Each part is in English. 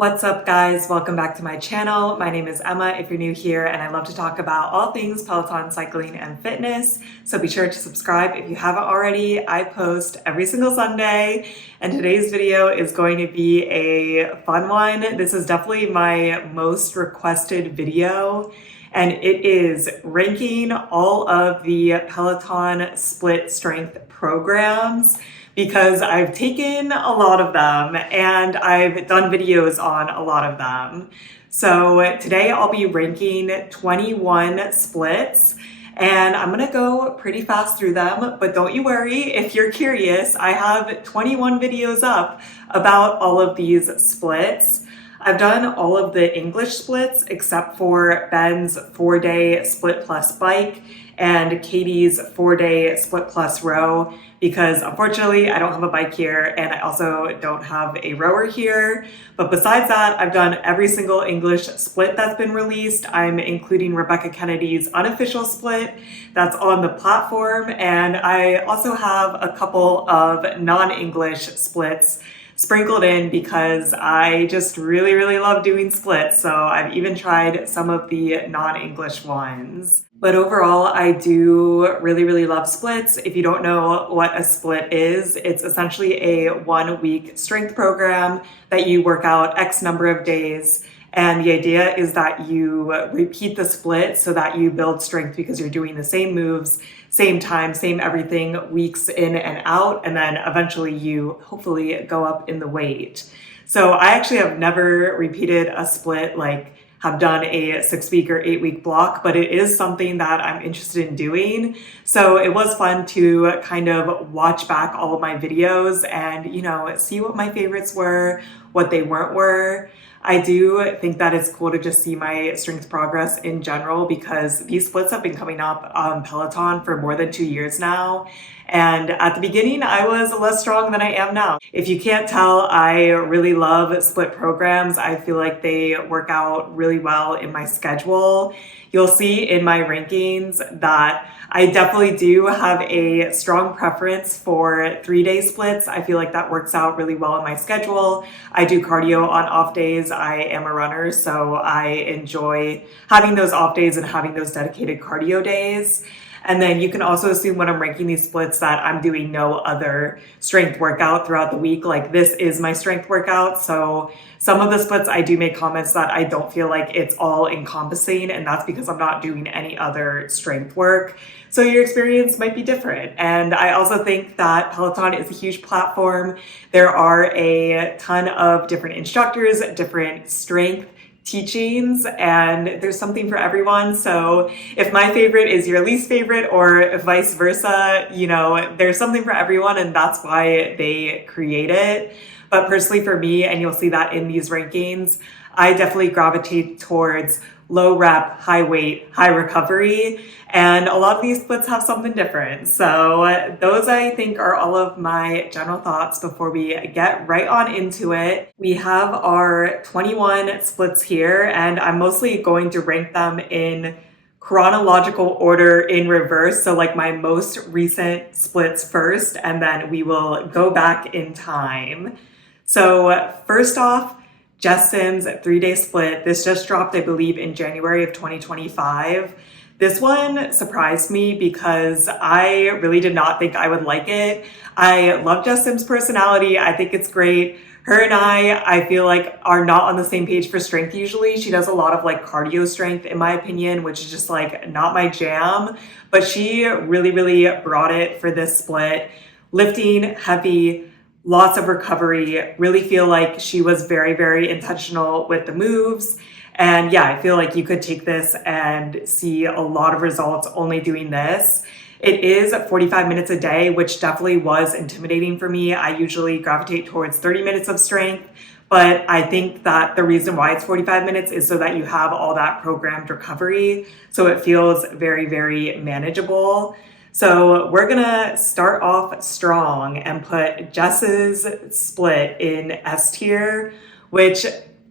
What's up, guys? Welcome back to my channel. My name is Emma if you're new here, and I love to talk about all things Peloton, cycling, and fitness. So be sure to subscribe if you haven't already. I post every single Sunday, and today's video is going to be a fun one. This is definitely my most requested video, and it is ranking all of the Peloton split strength programs, because I've taken a lot of them and I've done videos on a lot of them. So today I'll be ranking 21 splits, and I'm gonna go pretty fast through them, but don't you worry, if you're curious, I have 21 videos up about all of these splits. I've done all of the English splits except for Ben's 4-day split plus bike and Katie's 4-day split plus row, because unfortunately I don't have a bike here and I also don't have a rower here. But besides that, I've done every single English split that's been released. I'm including Rebecca Kennedy's unofficial split that's on the platform, and I also have a couple of non-English splits sprinkled in because I just really love doing splits. So I've even tried some of the non-English ones. But overall, I do really love splits. If you don't know what a split is, it's essentially a 1-week strength program that you work out X number of days. And the idea is that you repeat the split so that you build strength because you're doing the same moves, same time, same everything, weeks in and out, and then eventually you hopefully go up in the weight. So I actually have never repeated a split, like have done a 6-week or 8-week block, but it is something that I'm interested in doing. So it was fun to kind of watch back all of my videos and, see what my favorites were, what they were. I do think that it's cool to just see my strength progress in general, because these splits have been coming up on Peloton for more than 2 years now. And at the beginning, I was less strong than I am now. If you can't tell, I really love split programs. I feel like they work out really well in my schedule. You'll see in my rankings that I definitely do have a strong preference for 3-day splits. I feel like that works out really well in my schedule. I do cardio on off days. I am a runner, so I enjoy having those off days and having those dedicated cardio days. And then you can also assume when I'm ranking these splits that I'm doing no other strength workout throughout the week. Like, this is my strength workout. So some of the splits I do make comments that I don't feel like it's all encompassing, and that's because I'm not doing any other strength work. So your experience might be different. And I also think that Peloton is a huge platform. There are a ton of different instructors, different strength teachings, and there's something for everyone. So if my favorite is your least favorite, or vice versa, there's something for everyone, and that's why they create it. But personally for me, and you'll see that in these rankings, I definitely gravitate towards low rep, high weight, high recovery, and a lot of these splits have something different. So those, I think, are all of my general thoughts before we get right on into it. We have our 21 splits here, and I'm mostly going to rank them in chronological order in reverse. So like my most recent splits first, and then we will go back in time. So first off, Jess Sims 3-day split. This just dropped, I believe, in January of 2025. This one surprised me because I really did not think I would like it. I love Jess Sims' personality. I think it's great. Her and I feel like, are not on the same page for strength usually. She does a lot of like cardio strength, in my opinion, which is just like not my jam. But she really brought it for this split. Lifting heavy, lots of recovery, really feel like she was very intentional with the moves. And yeah, I feel like you could take this and see a lot of results only doing this. It is 45 minutes a day, which definitely was intimidating for me. I usually gravitate towards 30 minutes of strength, but I think that the reason why it's 45 minutes is so that you have all that programmed recovery. So it feels very manageable. So we're gonna start off strong and put Jess's split in S tier, which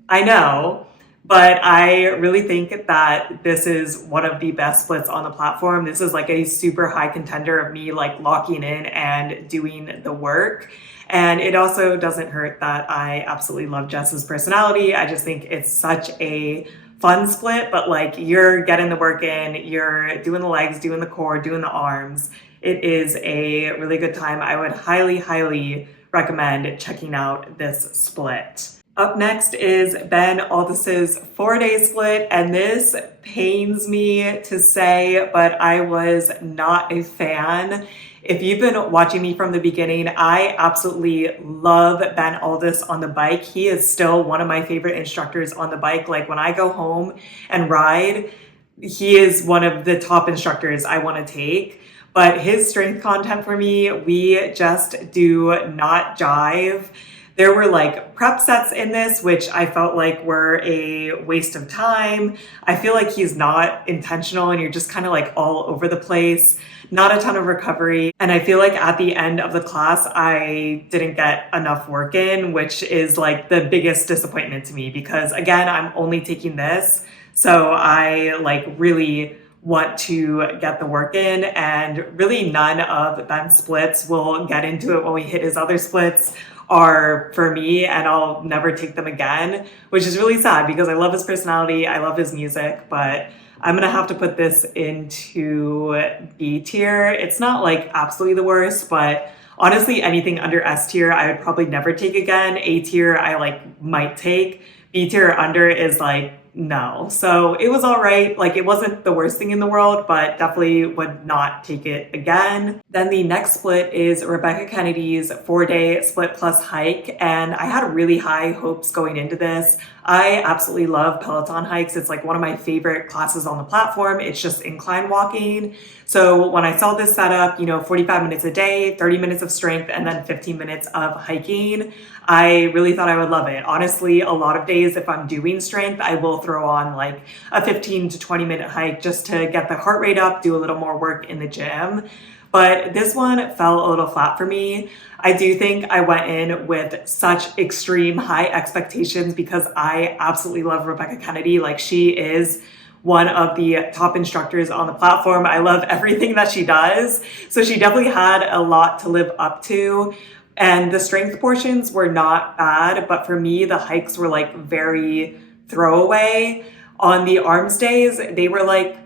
I know, but I really think that this is one of the best splits on the platform. This is like a super high contender of me like locking in and doing the work. And it also doesn't hurt that I absolutely love Jess's personality. I just think it's such a fun split, but like you're getting the work in, you're doing the legs, doing the core, doing the arms. It is a really good time. I would highly recommend checking out this split. Up next is Ben Alldis's 4-day split, and this pains me to say, but I was not a fan. If you've been watching me from the beginning, I absolutely love Ben Alldis on the bike. He is still one of my favorite instructors on the bike. Like when I go home and ride, he is one of the top instructors I want to take. But his strength content for me, we just do not jive. There were like prep sets in this, which I felt like were a waste of time. I feel like he's not intentional and you're just kind of like all over the place. Not a ton of recovery. And I feel like at the end of the class, I didn't get enough work in, which is like the biggest disappointment to me because again, I'm only taking this. So I like really want to get the work in, and really none of Ben's splits, we'll get into it when we hit his other splits, are for me, and I'll never take them again, which is really sad because I love his personality, I love his music, but I'm gonna have to put this into B tier. It's not like absolutely the worst, but honestly, anything under S tier, I would probably never take again. A tier, I like might take. B tier under is like, no. So it was all right. Like it wasn't the worst thing in the world, but definitely would not take it again. Then the next split is Rebecca Kennedy's 4-day split plus hike. And I had really high hopes going into this. I absolutely love Peloton hikes. It's like one of my favorite classes on the platform. It's just incline walking. So when I saw this setup, 45 minutes a day, 30 minutes of strength, and then 15 minutes of hiking, I really thought I would love it. Honestly, a lot of days if I'm doing strength, I will throw on like a 15 to 20 minute hike just to get the heart rate up, do a little more work in the gym. But this one fell a little flat for me. I do think I went in with such extreme high expectations because I absolutely love Rebecca Kennedy. Like she is one of the top instructors on the platform. I love everything that she does. So she definitely had a lot to live up to. And the strength portions were not bad, but for me, the hikes were like very throwaway. On the arms days, they were like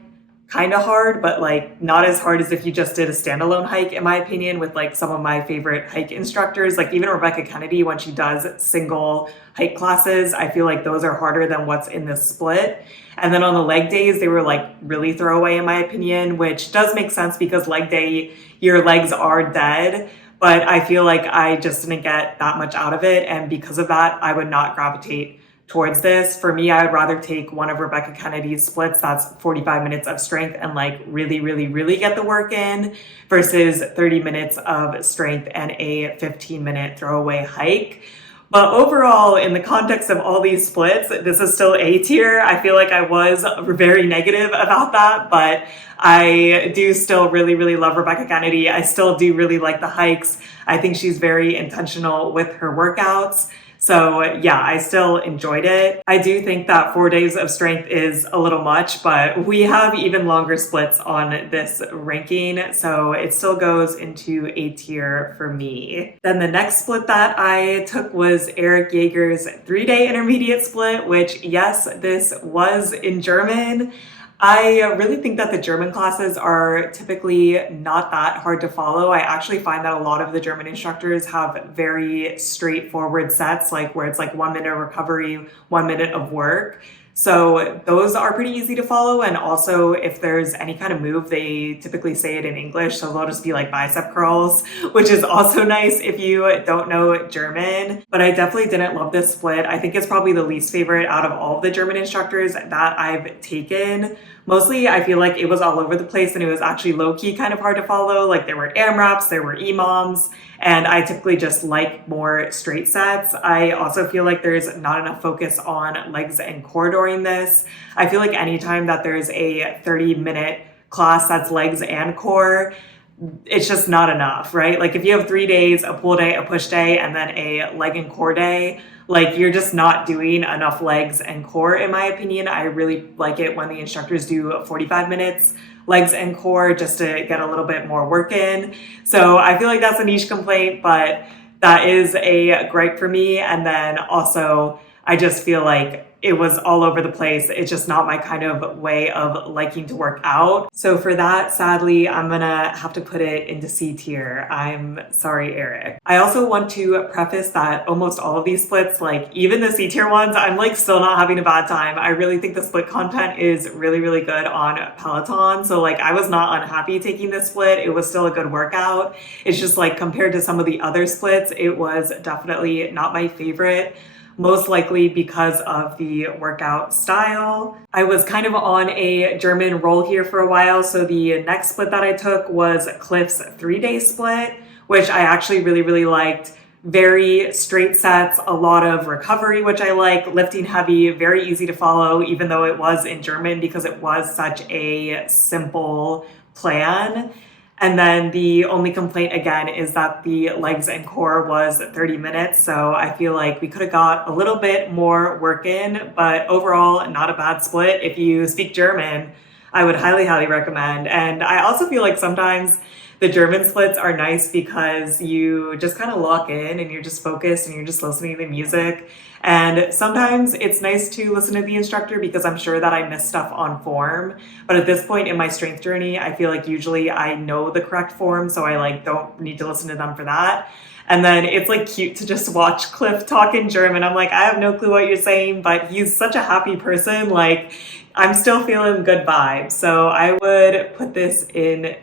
kind of hard, but like not as hard as if you just did a standalone hike, in my opinion, with like some of my favorite hike instructors. Like even Rebecca Kennedy, when she does single hike classes, I feel like those are harder than what's in this split. And then on the leg days, they were like really throwaway, in my opinion, which does make sense because leg day, your legs are dead. But I feel like I just didn't get that much out of it. And because of that, I would not gravitate towards this. For me, I would rather take one of Rebecca Kennedy's splits that's 45 minutes of strength and like really get the work in versus 30 minutes of strength and a 15-minute throwaway hike. But overall, in the context of all these splits, this is still A tier. I feel like I was very negative about that, but I do still really love Rebecca Kennedy. I still do really like the hikes. I think she's very intentional with her workouts. So yeah, I still enjoyed it. I do think that 4 days of strength is a little much, but we have even longer splits on this ranking. So it still goes into A tier for me. Then the next split that I took was Eric Jaeger's 3-day intermediate split, which yes, this was in German. I really think that the German classes are typically not that hard to follow. I actually find that a lot of the German instructors have very straightforward sets, like where it's like 1 minute of recovery, 1 minute of work. So those are pretty easy to follow. And also if there's any kind of move, they typically say it in English. So they'll just be like bicep curls, which is also nice if you don't know German. But I definitely didn't love this split. I think it's probably the least favorite out of all of the German instructors that I've taken. Mostly, I feel like it was all over the place and it was actually low-key kind of hard to follow. Like there were AMRAPs, there were EMOMs, and I typically just like more straight sets. I also feel like there's not enough focus on legs and core during this. I feel like anytime that there's a 30-minute class that's legs and core, it's just not enough, right? Like if you have 3 days, a pull day, a push day, and then a leg and core day, like you're just not doing enough legs and core, in my opinion. I really like it when the instructors do 45 minutes legs and core just to get a little bit more work in. So I feel like that's a niche complaint, but that is a gripe for me. And then also, I just feel like it was all over the place. It's just not my kind of way of liking to work out. So for that, sadly, I'm gonna have to put it into C tier. I'm sorry, Eric. I also want to preface that almost all of these splits, like even the C tier ones, I'm like still not having a bad time. I really think the split content is really, really good on Peloton. So like I was not unhappy taking this split. It was still a good workout. It's just like compared to some of the other splits, it was definitely not my favorite. Most likely because of the workout style. I was kind of on a German roll here for a while, so the next split that I took was Cliff's 3-day split, which I actually really, really liked. Very straight sets, a lot of recovery, which I like, lifting heavy, very easy to follow, even though it was in German because it was such a simple plan. And then the only complaint again is that the legs and core was 30 minutes. So I feel like we could have got a little bit more work in, but overall not a bad split. If you speak German, I would highly, highly recommend. And I also feel like sometimes the German splits are nice because you just kind of lock in and you're just focused and you're just listening to the music. And sometimes it's nice to listen to the instructor because I'm sure that I miss stuff on form. But at this point in my strength journey, I feel like usually I know the correct form, so I like don't need to listen to them for that. And then it's like cute to just watch Cliff talk in German. I'm like, I have no clue what you're saying, but he's such a happy person. Like I'm still feeling good vibes. So I would put this in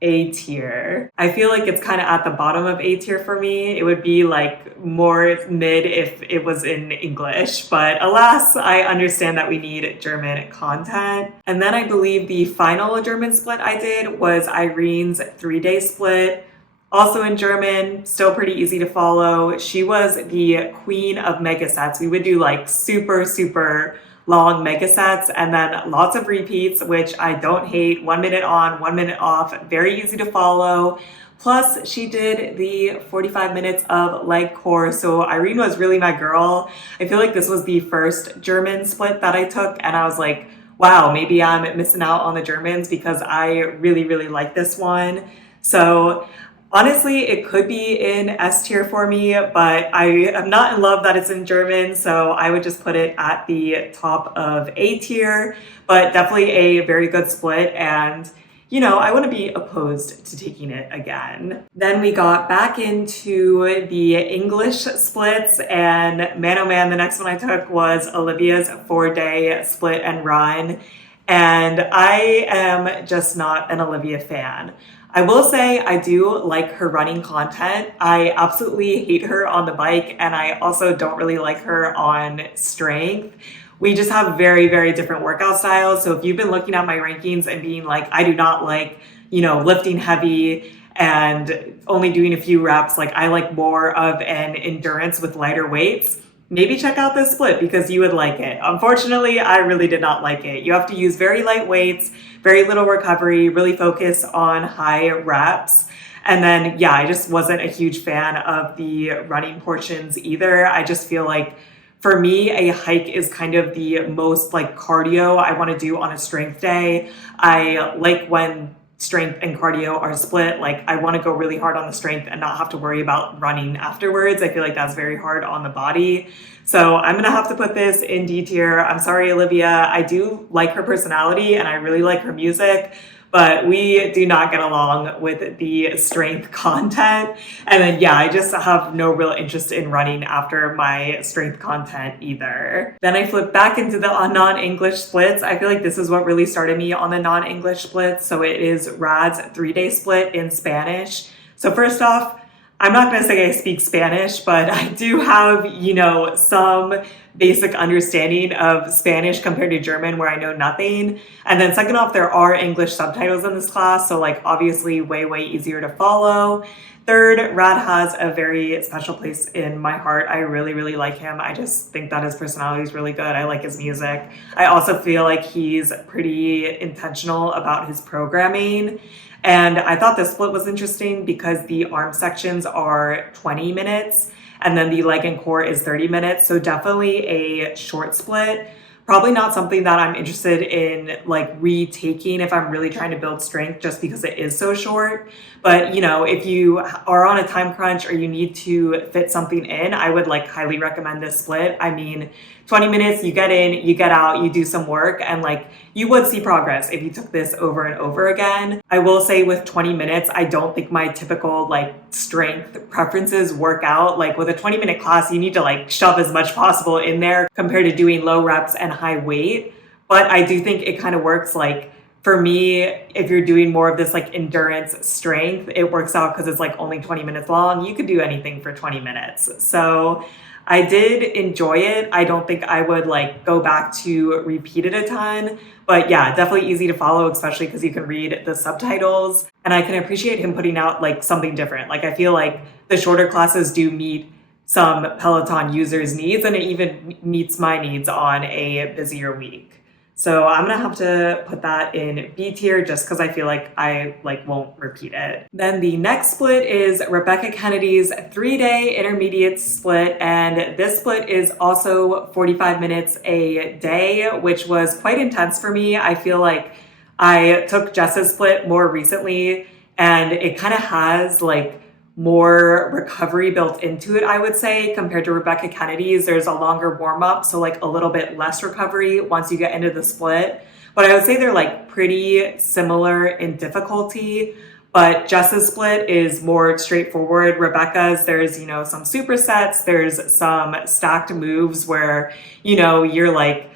A tier. I feel like it's kind of at the bottom of A tier for me. It would be like more mid if it was in English, but alas, I understand that we need German content. And then I believe the final German split I did was Irene's 3-day split. Also in German, still pretty easy to follow. She was the queen of mega sets. We would do like super, super long mega sets and then lots of repeats, which I don't hate. 1 minute on, 1 minute off, very easy to follow. Plus she did the 45 minutes of leg core. So Irene was really my girl. I feel like this was the first German split that I took and I was like, wow, maybe I'm missing out on the Germans because I really, really like this one. So honestly, it could be in S tier for me, but I am not in love that it's in German, so I would just put it at the top of A tier, but definitely a very good split, and you know, I wouldn't be opposed to taking it again. Then we got back into the English splits, and man oh man, the next one I took was Olivia's 4-day split and run, and I am just not an Olivia fan. I will say I do like her running content. I absolutely hate her on the bike, and I also don't really like her on strength. We just have very, very different workout styles. So if you've been looking at my rankings and being like, I do not like, you know, lifting heavy and only doing a few reps, like I like more of an endurance with lighter weights, maybe check out this split because you would like it. Unfortunately, I really did not like it. You have to use very light weights, very little recovery, really focus on high reps. And then, yeah, I just wasn't a huge fan of the running portions either. I just feel like for me, a hike is kind of the most like cardio I want to do on a strength day. I like when strength and cardio are split. Like I want to go really hard on the strength and not have to worry about running afterwards. I feel like that's very hard on the body. So I'm going to have to put this in D tier. I'm sorry, Olivia. I do like her personality and I really like her music, but we do not get along with the strength content. And then, yeah, I just have no real interest in running after my strength content either. Then I flipped back into the non-English splits. I feel like this is what really started me on the non-English splits. So it is Rad's 3-day split in Spanish. So first off, I'm not going to say I speak Spanish, but I do have, you know, some basic understanding of Spanish compared to German where I know nothing. And then second off, there are English subtitles in this class. So like obviously way, way easier to follow. Third, Rad has a very special place in my heart. I really, really like him. I just think that his personality is really good. I like his music. I also feel like he's pretty intentional about his programming. And I thought this split was interesting because the arm sections are 20 minutes and then the leg and core is 30 minutes. So definitely a short split. Probably not something that I'm interested in like retaking if I'm really trying to build strength just because it is so short. But if you are on a time crunch or you need to fit something in, I would like highly recommend this split. I mean, 20 minutes, you get in, you get out, you do some work, and like you would see progress if you took this over and over again. I will say with 20 minutes, I don't think my typical like strength preferences work out. Like with a 20-minute class, you need to like shove as much possible in there compared to doing low reps and high weight. But I do think it kind of works. Like for me, if you're doing more of this like endurance strength, it works out because it's like only 20 minutes long. You could do anything for 20 minutes. So I did enjoy it. I don't think I would like go back to repeat it a ton, but yeah, definitely easy to follow, especially because you can read the subtitles, and I can appreciate him putting out like something different. Like I feel like the shorter classes do meet some Peloton users' needs, and it even meets my needs on a busier week. So I'm gonna have to put that in B tier just because I feel like I won't repeat it. Then the next split is Rebecca Kennedy's 3-day intermediate split, and this split is also 45 minutes a day, which was quite intense for me. I feel like I took Jess's split more recently, and it kind of has like more recovery built into it, I would say, compared to Rebecca Kennedy's. There's a longer warm-up, so like a little bit less recovery once you get into the split. But I would say they're like pretty similar in difficulty, but Jess's split is more straightforward. Rebecca's, there's, some supersets, there's some stacked moves where, you're like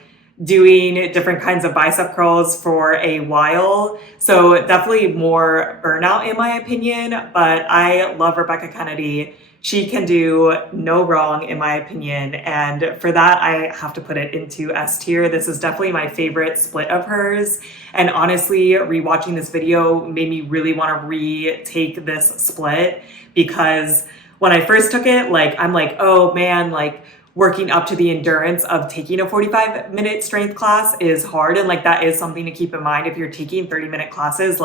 doing different kinds of bicep curls for a while. So definitely more burnout in my opinion, but I love Rebecca Kennedy. She can do no wrong in my opinion. And for that, I have to put it into S tier. This is definitely my favorite split of hers. And honestly, rewatching this video made me really want to retake this split, because when I first took it, I'm like, oh man, working up to the endurance of taking a 45-minute strength class is hard. And that is something to keep in mind if you're taking 30-minute classes.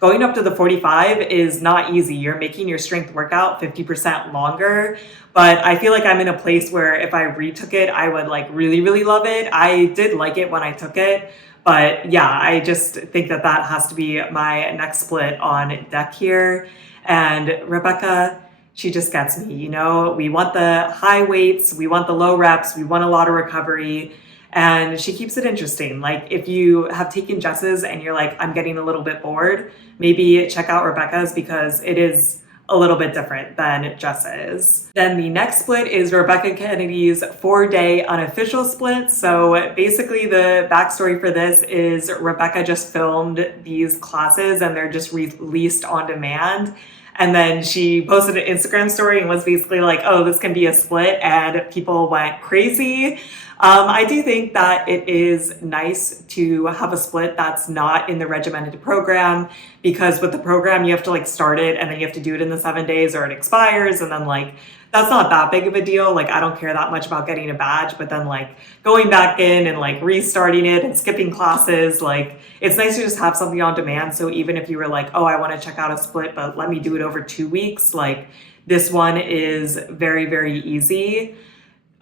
Going up to the 45 is not easy. You're making your strength workout 50% longer. But I feel like I'm in a place where if I retook it, I would really, really love it. I did like it when I took it. But yeah, I just think that has to be my next split on deck here. And Rebecca, she just gets me, we want the high weights, we want the low reps, we want a lot of recovery, and she keeps it interesting. If you have taken Jess's and you're I'm getting a little bit bored, maybe check out Rebecca's because it is a little bit different than Jess's. Then the next split is Rebecca Kennedy's 4-day unofficial split. So basically the backstory for this is Rebecca just filmed these classes and they're just released on demand. And then she posted an Instagram story and was basically oh, this can be a split, and people went crazy. I do think that it is nice to have a split that's not in the regimented program, because with the program, you have to start it and then you have to do it in the 7 days or it expires. And then that's not that big of a deal. I don't care that much about getting a badge, but then going back in and restarting it and skipping classes, it's nice to just have something on demand. So even if you were oh, I want to check out a split, but let me do it over 2 weeks, this one is very, very easy.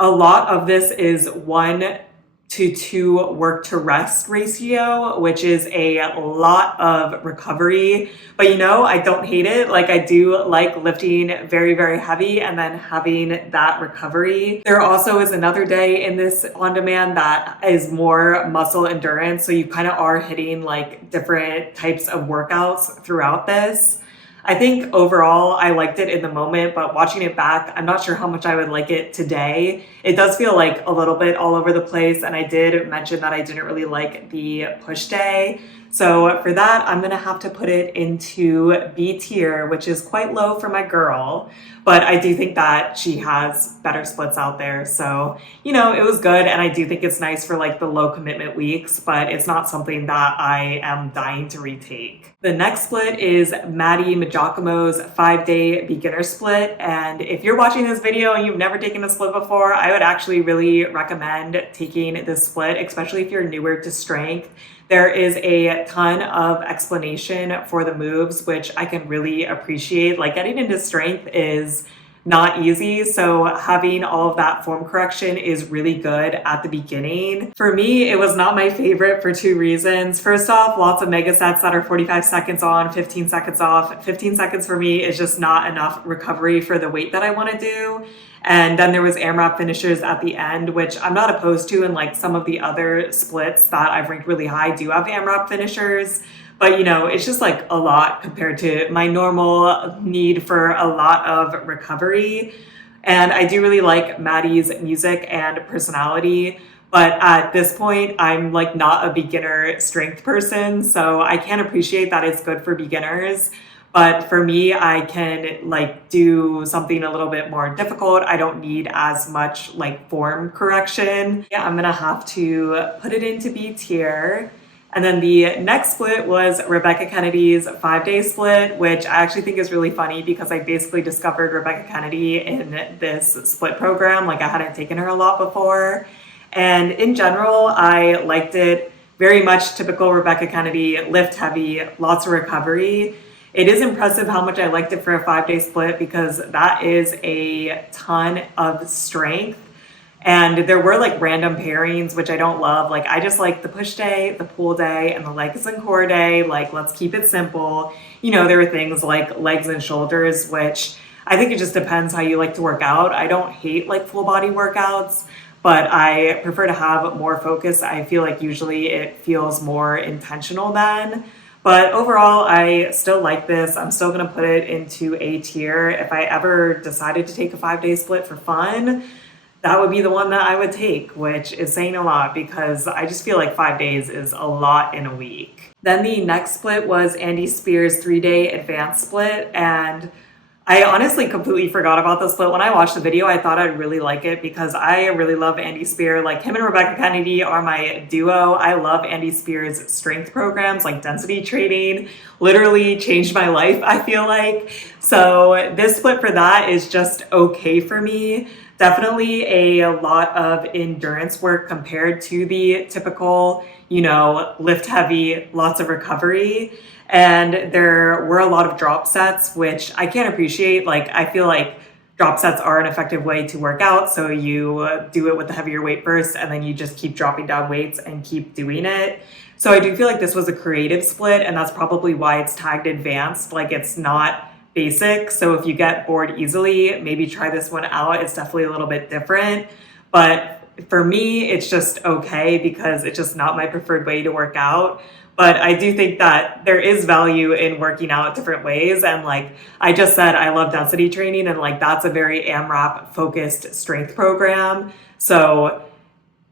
A lot of this is 1-to-2 work to rest ratio, which is a lot of recovery. But I don't hate it. I do like lifting very, very heavy and then having that recovery. There also is another day in this on demand that is more muscle endurance. So you kind of are hitting different types of workouts throughout this. I think overall I liked it in the moment, but watching it back, I'm not sure how much I would like it today. It does feel a little bit all over the place, and I did mention that I didn't really like the push day. So for that, I'm gonna have to put it into B tier, which is quite low for my girl, but I do think that she has better splits out there. So, it was good, and I do think it's nice for the low commitment weeks, but it's not something that I am dying to retake. The next split is Matty Maggiacomo's 5-day beginner split. And if you're watching this video and you've never taken a split before, I would actually really recommend taking this split, especially if you're newer to strength. There is a ton of explanation for the moves, which I can really appreciate. Getting into strength is not easy. So having all of that form correction is really good at the beginning. For me, it was not my favorite for two reasons. First off, lots of mega sets that are 45 seconds on, 15 seconds off. 15 seconds for me is just not enough recovery for the weight that I want to do. And then there was AMRAP finishers at the end, which I'm not opposed to, and like some of the other splits that I've ranked really high do have AMRAP finishers. But you know, it's just like a lot compared to my normal need for a lot of recovery. And I do really like Matty's music and personality. But at this point, I'm like not a beginner strength person. So I can appreciate that it's good for beginners. But for me, I can like do something a little bit more difficult. I don't need as much like form correction. Yeah, I'm gonna have to put it into B tier. And then the next split was Rebecca Kennedy's 5-day split, which I actually think is really funny because I basically discovered Rebecca Kennedy in this split program. Like I hadn't taken her a lot before. And in general, I liked it very much typical Rebecca Kennedy, lift heavy, lots of recovery. It is impressive how much I liked it for a 5-day split because that is a ton of strength. And there were like random pairings, which I don't love. Like I just like the push day, the pull day, and the legs and core day. Like let's keep it simple. You know, there were things like legs and shoulders, which I think it just depends how you like to work out. I don't hate like full body workouts, but I prefer to have more focus. I feel like usually it feels more intentional then. But overall, I still like this. I'm still gonna put it into A tier. If I ever decided to take a 5-day split for fun, that would be the one that I would take, which is saying a lot because I just feel like 5 days is a lot in a week. Then the next split was Andy Speer's 3-day advanced split. And I honestly completely forgot about the split. When I watched the video, I thought I'd really like it because I really love Andy Speer. Like him and Rebecca Kennedy are my duo. I love Andy Speer's strength programs, like density training, literally changed my life, I feel like. So this split for that is just okay for me. Definitely a lot of endurance work compared to the typical, you know, lift heavy, lots of recovery. And there were a lot of drop sets, which I can't appreciate. Like, I feel like drop sets are an effective way to work out. So you do it with the heavier weight first, and then you just keep dropping down weights and keep doing it. So I do feel like this was a creative split, and that's probably why it's tagged advanced. Like, it's not basic. So if you get bored easily, maybe try this one out. It's definitely a little bit different. But for me, it's just okay because it's just not my preferred way to work out. But I do think that there is value in working out different ways. And like I just said, I love density training, and like that's a very AMRAP focused strength program. So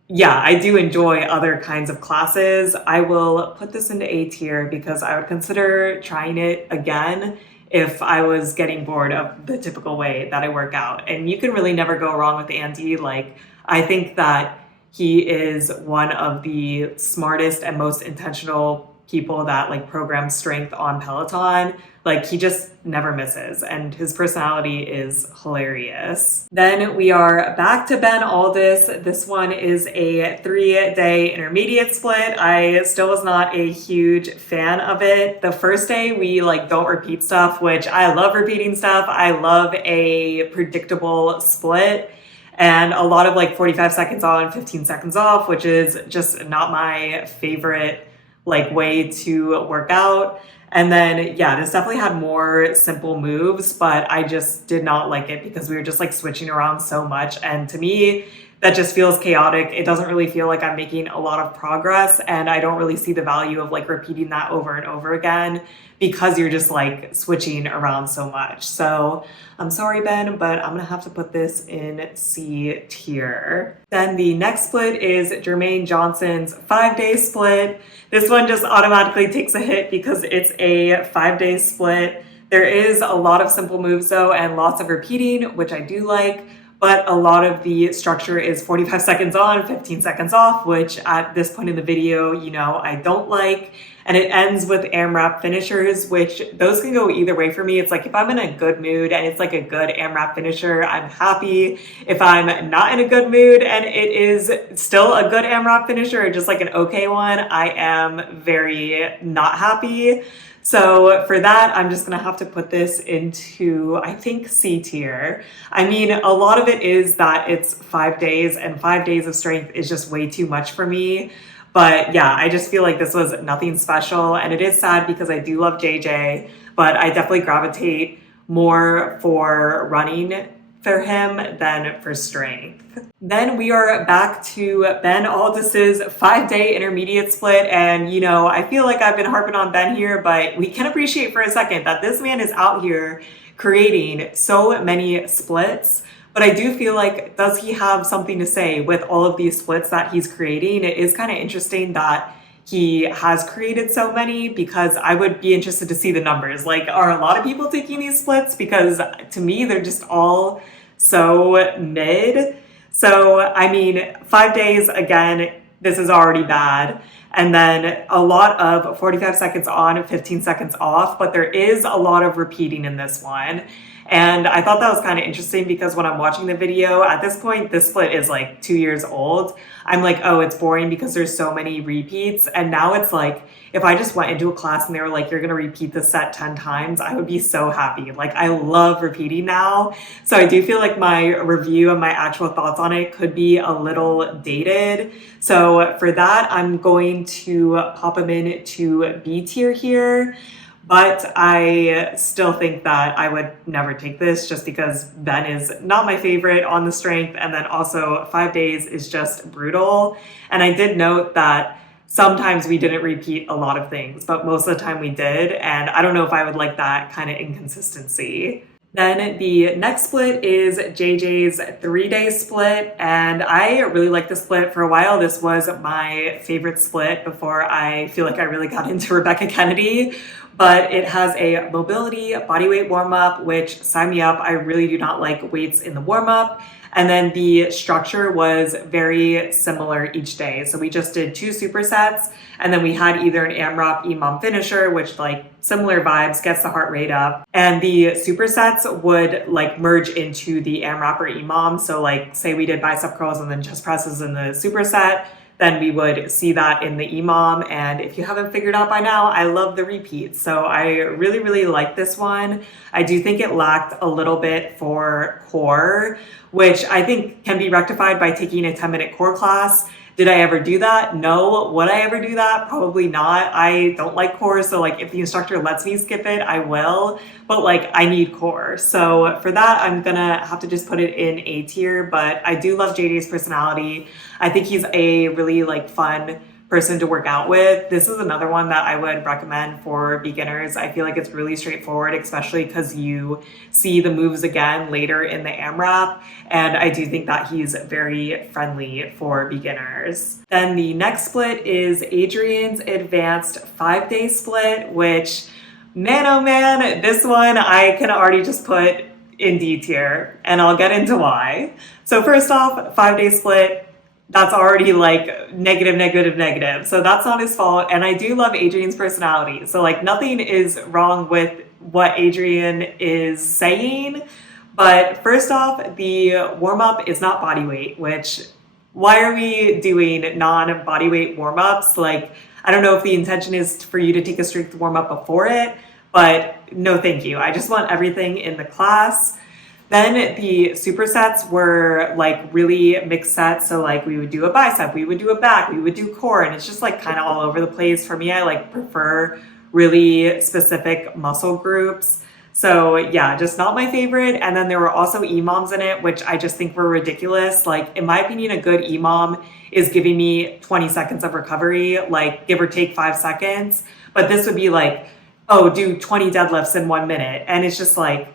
yeah, I do enjoy other kinds of classes. I will put this into A tier because I would consider trying it again if I was getting bored of the typical way that I work out. And you can really never go wrong with Andy. Like, I think that he is one of the smartest and most intentional people that like program strength on Peloton. Like he just never misses, and his personality is hilarious. Then we are back to Ben Alldis. This one is a 3-day intermediate split. I still was not a huge fan of it. The first day we like don't repeat stuff, which I love repeating stuff. I love a predictable split. And a lot of like 45 seconds on, 15 seconds off, which is just not my favorite like way to work out. And then, yeah, this definitely had more simple moves, but I just did not like it because we were just like switching around so much. And to me, that just feels chaotic. It doesn't really feel like I'm making a lot of progress, and I don't really see the value of like repeating that over and over again because you're just like switching around so much. So I'm sorry, Ben, but I'm gonna have to put this in C tier. Then the next split is Jermaine Johnson's 5-day split. This one just automatically takes a hit because it's a 5-day split. There is a lot of simple moves though, and lots of repeating, which I do like. But a lot of the structure is 45 seconds on, 15 seconds off, which at this point in the video, you know, I don't like. And it ends with AMRAP finishers, which those can go either way for me. It's like if I'm in a good mood and it's like a good AMRAP finisher, I'm happy. If I'm not in a good mood and it is still a good AMRAP finisher, or just like an okay one, I am very not happy. So for that, I'm just gonna have to put this into, I think, C tier. I mean, a lot of it is that it's 5 days, and 5 days of strength is just way too much for me. But yeah, I just feel like this was nothing special, and it is sad because I do love JJ, but I definitely gravitate more for running for him than for strength. Then we are back to Ben Alldis's 5-day intermediate split. And, you know, I feel like I've been harping on Ben here, but we can appreciate for a second that this man is out here creating so many splits. But I do feel like, does he have something to say with all of these splits that he's creating? It is kind of interesting that he has created so many, because I would be interested to see the numbers. Like, are a lot of people taking these splits? Because to me, they're just all so mid. So, I mean, 5 days, again, this is already bad. And then a lot of 45 seconds on, 15 seconds off, but there is a lot of repeating in this one. And I thought that was kind of interesting because when I'm watching the video, at this point, this split is like 2 years old. I'm like, oh, it's boring because there's so many repeats. And now it's like, if I just went into a class and they were like, you're going to repeat this set 10 times, I would be so happy. Like, I love repeating now. So I do feel like my review and my actual thoughts on it could be a little dated. So for that, I'm going to pop them in to B tier here. But I still think that I would never take this just because Ben is not my favorite on the strength. And then also 5 days is just brutal. And I did note that sometimes we didn't repeat a lot of things, but most of the time we did. And I don't know if I would like that kind of inconsistency. Then the next split is JJ's 3-day split. And I really like the split. For a while, this was my favorite split before I feel like I really got into Rebecca Kennedy. But it has a mobility bodyweight warm-up, which, sign me up, I really do not like weights in the warm-up. And then the structure was very similar each day. So we just did 2 supersets, and then we had either an AMRAP EMOM finisher, which, like, similar vibes, gets the heart rate up. And the supersets would like merge into the AMRAP or EMOM. So like, say we did bicep curls and then chest presses in the superset, then we would see that in the EMOM. And if you haven't figured out by now, I love the repeats. So I really, really like this one. I do think it lacked a little bit for core, which I think can be rectified by taking a 10-minute core class. Did I ever do that? No. Would I ever do that? Probably not. I don't like core, so like if the instructor lets me skip it, I will. But like, I need core. So for that, I'm gonna have to just put it in A tier, but I do love JJ's personality. I think he's a really like fun person to work out with. This is another one that I would recommend for beginners. I feel like it's really straightforward, especially because you see the moves again later in the AMRAP. And I do think that he's very friendly for beginners. Then the next split is Adrian's advanced 5-day split, which, man, oh man, this one I can already just put in D tier, and I'll get into why. So first off, 5-day split, that's already like negative, negative, negative. So that's not his fault. And I do love Adrian's personality. So like, nothing is wrong with what Adrian is saying. But first off, the warm-up is not body weight, which, why are we doing non-body weight warm-ups? Like, I don't know if the intention is for you to take a strength warm-up before it, but no thank you. I just want everything in the class. Then the supersets were like really mixed sets. So like, we would do a bicep, we would do a back, we would do core, and it's just like kind of all over the place. For me, I like prefer really specific muscle groups. So yeah, just not my favorite. And then there were also EMOMs in it, which I just think were ridiculous. Like, in my opinion, a good EMOM is giving me 20 seconds of recovery, like give or take 5 seconds. But this would be like, oh, do 20 deadlifts in 1 minute. And it's just like,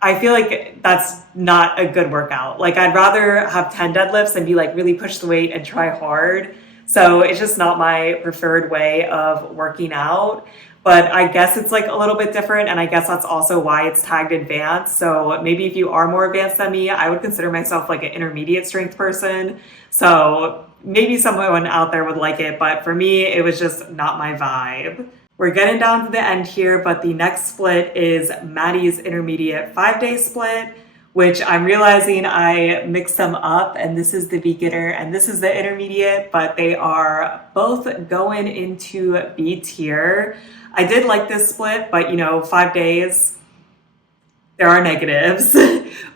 I feel like that's not a good workout. Like, I'd rather have 10 deadlifts and be like, really push the weight and try hard. So it's just not my preferred way of working out. But I guess it's like a little bit different. And I guess that's also why it's tagged advanced. So maybe if you are more advanced than me, I would consider myself like an intermediate strength person. So maybe someone out there would like it. But for me, it was just not my vibe. We're getting down to the end here, but the next split is Matty's intermediate 5-day split, which I'm realizing I mixed them up, and this is the beginner and this is the intermediate, but they are both going into B tier. I did like this split, but 5 days, there are negatives,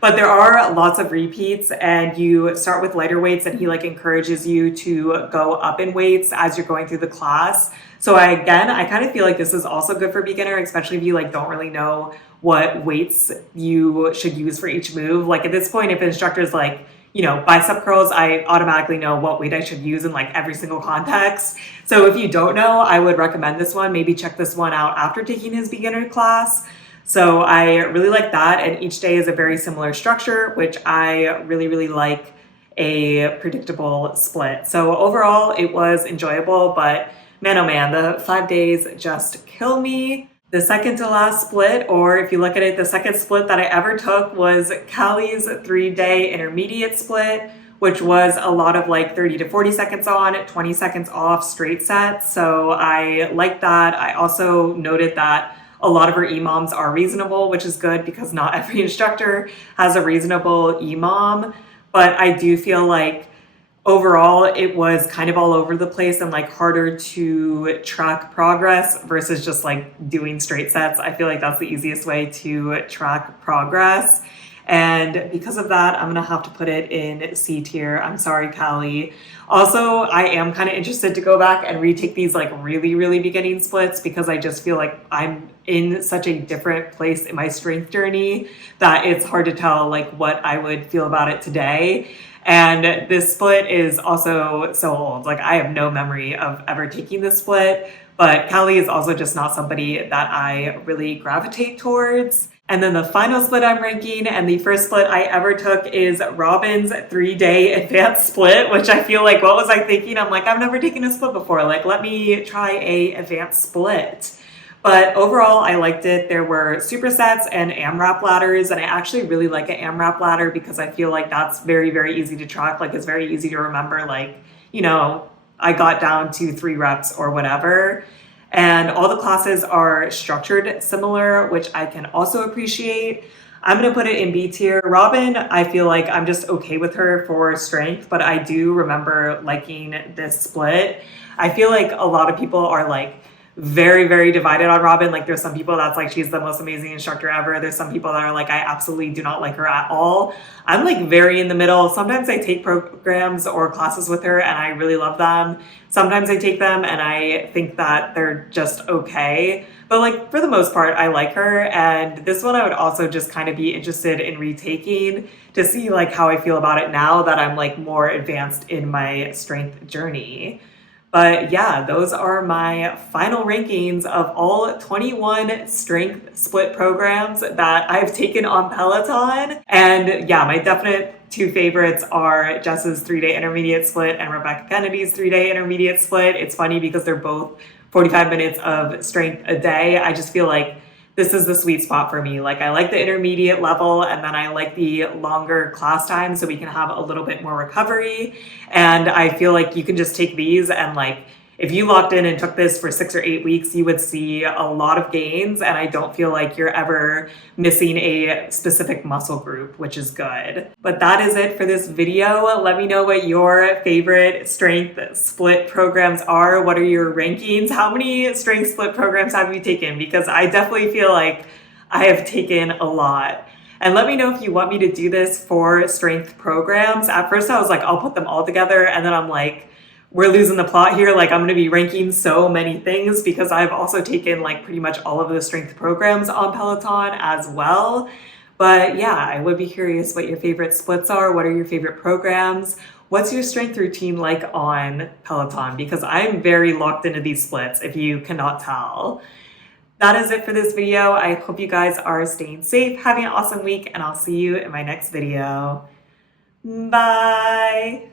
but there are lots of repeats, and you start with lighter weights and he encourages you to go up in weights as you're going through the class. So I kind of feel like this is also good for beginner, especially if you don't really know what weights you should use for each move. At this point, if an instructor's bicep curls, I automatically know what weight I should use in every single context. So if you don't know, I would recommend this one. Maybe check this one out after taking his beginner class. So I really like that, and each day is a very similar structure, which I really, really like a predictable split. So overall, it was enjoyable, but man, oh man, the 5 days just kill me. The second to last split, or if you look at it, the second split that I ever took was Callie's 3-day intermediate split, which was a lot of 30 to 40 seconds on, 20 seconds off straight sets. So I like that. I also noted that a lot of her EMOMs are reasonable, which is good because not every instructor has a reasonable EMOM. But I do feel overall it was kind of all over the place and harder to track progress versus just doing straight sets. I feel that's the easiest way to track progress. And because of that, I'm gonna have to put it in C tier. I'm sorry, Callie. Also, I am kind of interested to go back and retake these really, really beginning splits because I just feel I'm in such a different place in my strength journey that it's hard to tell what I would feel about it today. And this split is also so old. I have no memory of ever taking this split, but Callie is also just not somebody that I really gravitate towards. And then the final split I'm ranking, and the first split I ever took, is Robin's 3-day advanced split, which I feel what was I thinking? I'm I've never taken a split before. Let me try a advanced split. But overall, I liked it. There were supersets and AMRAP ladders, and I actually really like an AMRAP ladder because I feel that's very, very easy to track. It's very easy to remember, I got down to 3 reps or whatever. And all the classes are structured similar, which I can also appreciate. I'm going to put it in B tier. Robin, I feel I'm just okay with her for strength, but I do remember liking this split. I feel a lot of people are very, very divided on Robin. There's some people that's she's the most amazing instructor ever. There's some people that are I absolutely do not like her at all. I'm very in the middle. Sometimes I take programs or classes with her and I really love them. Sometimes I take them and I think that they're just okay. But for the most part, I like her. And this one I would also just kind of be interested in retaking to see how I feel about it now that I'm more advanced in my strength journey. But yeah, those are my final rankings of all 21 strength split programs that I've taken on Peloton. And yeah, my definite 2 favorites are Jess's 3-day intermediate split and Rebecca Kennedy's 3-day intermediate split. It's funny because they're both 45 minutes of strength a day. I just feel this is the sweet spot for me. I like the intermediate level, and then I like the longer class time so we can have a little bit more recovery. And I feel you can just take these and if you locked in and took this for 6 or 8 weeks, you would see a lot of gains. And I don't feel you're ever missing a specific muscle group, which is good. But that is it for this video. Let me know what your favorite strength split programs are. What are your rankings? How many strength split programs have you taken? Because I definitely feel I have taken a lot. And let me know if you want me to do this for strength programs. At first I was I'll put them all together. And then I'm we're losing the plot here. I'm going to be ranking so many things because I've also taken pretty much all of the strength programs on Peloton as well. But yeah, I would be curious what your favorite splits are. What are your favorite programs? What's your strength routine on Peloton? Because I'm very locked into these splits, if you cannot tell. That is it for this video. I hope you guys are staying safe, having an awesome week, and I'll see you in my next video. Bye.